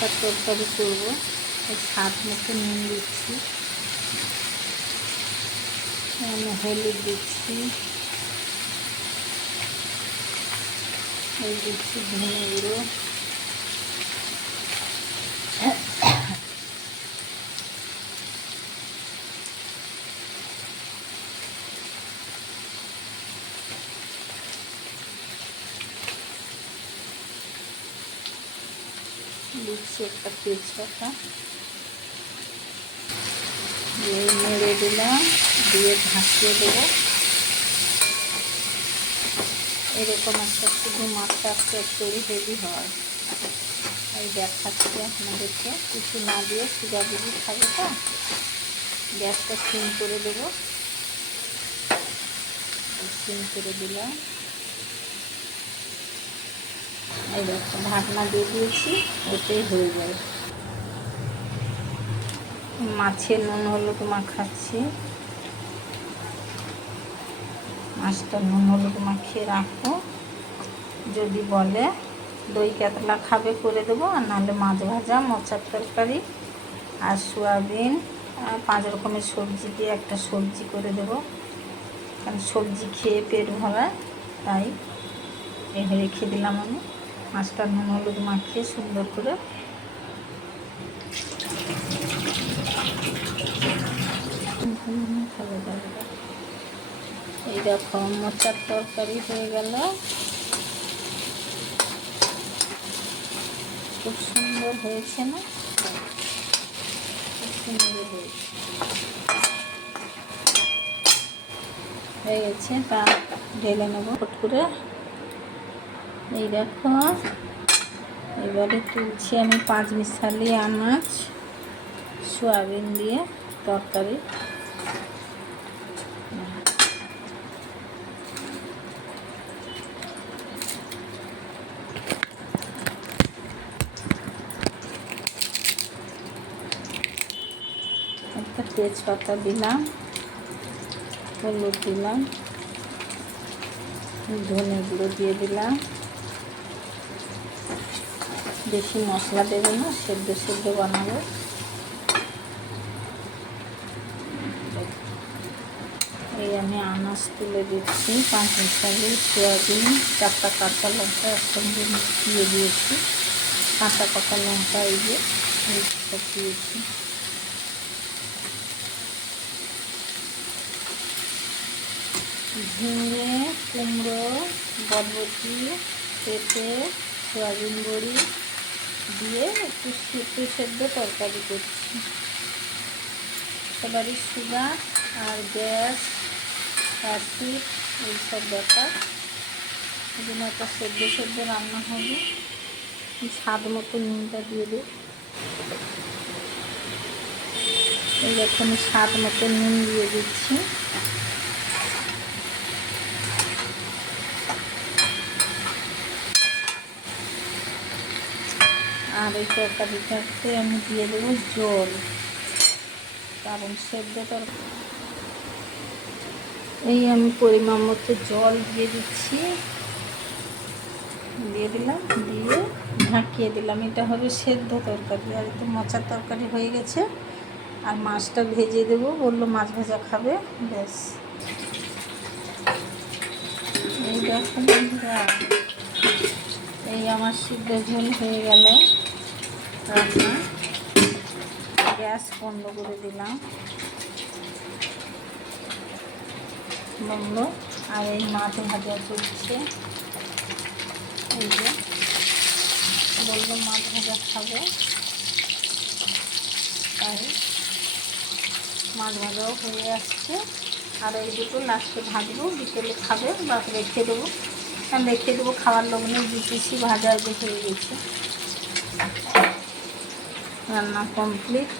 তার তরকারি করব। স্বাদ মতো নুন দিচ্ছি। হলুদ দিচ্ছি। দিচ্ছি ধনে গুঁড়ো। দিচ্ছি একটা তেজপাতা দিয়ে নেড়ে দিলাম দিয়ে ঢাকিয়ে দেবো। এরকম একটা শুধু মাছটা তৈরি হেভি হয়। এই দেখাচ্ছি আপনাদেরকে। কিছু না দিয়ে সুগা বুঝি খাবে তো। গ্যাসটা সিম করে দেবো। সিম করে দিলাম। এই দেখো, ঢাকনা দিয়ে দিয়েছি ওতেই হয়ে যায়। মাছের নুন, হলুদ মাখাচ্ছি। মাছটা নুন, হলুদ মাখিয়ে রাখব। যদি বলে দই কাতলা খাবে করে দেবো, আর নাহলে মাছ ভাজা, মোচার তরকারি আর সোয়াবিন পাঁচ রকমের সবজি দিয়ে একটা সবজি করে দেবো। কারণ সবজি খেয়ে পেট ভরায়, তাই রেখে দিলাম আমি। মাছটা নুন, হলুদ মাখিয়ে সুন্দর করে এই দেখো মোচার তরকারি হয়ে গেল। খুব সুন্দর হয়েছে না? খুব সুন্দর হয়েছে। হয়ে গেছে, তা ঢেলে নেব করে। এই দেখো। এবারে তুলছি আমি পাঁচ মিশালি আনাজ, সোয়াবিন দিয়ে তরকারি। একটা তেজপাতা দিলাম, হলুদ দিলাম, ধনে গুঁড়ো দিয়ে দিলাম। বেশি মশলা দেবে না, সেদ্ধ সেদ্ধ বানাবো। এই আমি আনাজ তুলে দিচ্ছি, পাঁচ মিশালি সোয়াবিন, চারটা কাঁচা লঙ্কা একসঙ্গে দিয়ে দিয়েছি। কাঁচা কাঁচা লঙ্কা এই যে দিয়েছি। ঝিঙে, কুমড়ো, বরবটি, পেঁপে, সয়াবিন বড়ি একটু সেদ্ধ তরকারি করছি। এবারে সুগার আর গ্যাস অ্যাসিড এইসব ব্যাপার। এই জন্য একটা সেদ্ধ সেদ্ধ রান্না হবে। স্বাদ মতো নুনটা দিয়ে দেব। এই আমি স্বাদ মতো নুন দিয়ে দিচ্ছি। আর এই তরকারিটাতে আমি দিয়ে দেবো জল। কারণ সেদ্ধ তরকারি এই আমি পরিমাণ মতো জল দিয়ে দিচ্ছি। দিয়ে দিলাম, দিয়ে ঢাকিয়ে দিলাম। এটা হবে সেদ্ধ তরকারি, আর একটু মোচার তরকারি হয়ে গেছে। আর মাছটা ভেজে দেবো, বলল মাছ ভাজা খাবে, ব্যাস। এই দেখো এই আমার সিদ্ধ ঝোল হয়ে গেল। রান্না গ্যাস বন্ধ করে দিলাম। বন্ধ। আর এই মাছ ভাজা চলছে। এই যে, বলল মাছ ভাজা খাবে। তাই মাছ ভাজাও হয়ে আসছে। আর এই দুটো লাস্টে ভাজবো, বিকেলে খাবে বা রেখে দেবো। আর রেখে দেবো, খাওয়ার লগ্নে দুপিসি ভাজা হয়ে গেছে। রান্না কমপ্লিট